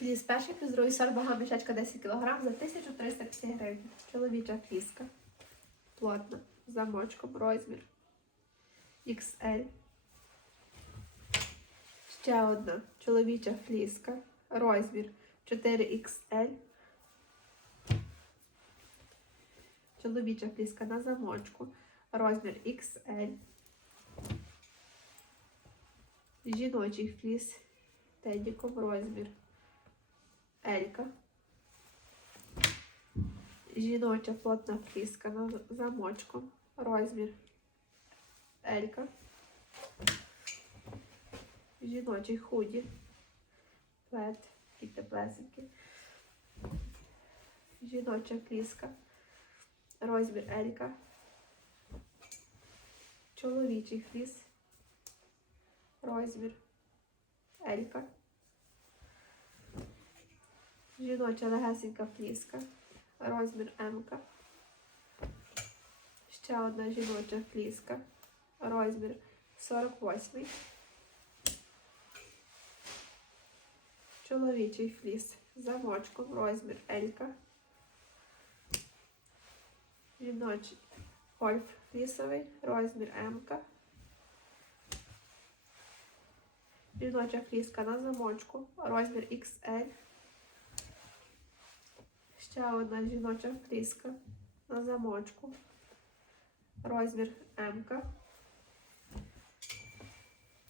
Фліс перший плюс другий мішечка 10 кг за 1350 гривень. Чоловіча фліска. Плотна. Замочком. Розмір. XL. Ще одна чоловіча фліска. Розмір 4XL. Чоловіча фліска на замочку. Розмір XL. Жіночий фліс. Тедіков розмір. Елька. Жіноча плотна фліска на замочком. Розмір. Елька. Жіночий худі. Плет. Такі теплесенькі. Жіноча фліска. Розмір Елька. Чоловічий фліс. Розмір. Елька. Жіноча легесенька фліска. Розмір М. Ще одна жіноча фліска. Розмір 48. Чоловічий фліс. Замочком. Розмір L. Жіночий гольф флісовий. Розмір М. Жіноча фліска на замочку. Розмір XL. Ще одна жіноча фліска на замочку. Розмір М.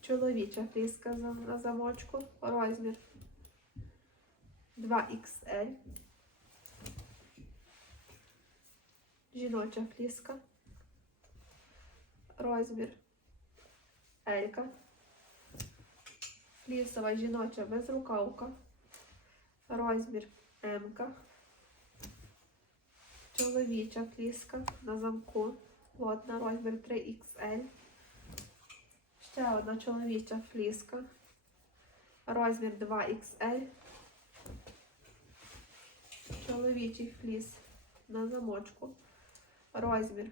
Чоловіча фліска за- на замочку. Розмір 2XL. Жіноча фліска. Розмір L. Флісова жіноча безрукавка. Розмір М. Чоловіча фліска на замку. Плотна розмір 3XL. Ще одна чоловіча фліска. Розмір 2XL. Чоловічий фліс на замочку. Розмір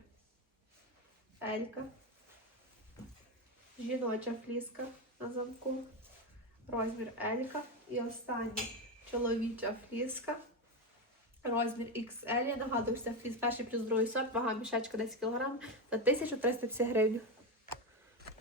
Елька. Жіноча фліска на замку. Розмір Елька. І остання чоловіча фліска. Розмір XL. Я нагадую, що це фліс перший плюс другий сорт, вага мішечка 10 кг за 1350 гривень.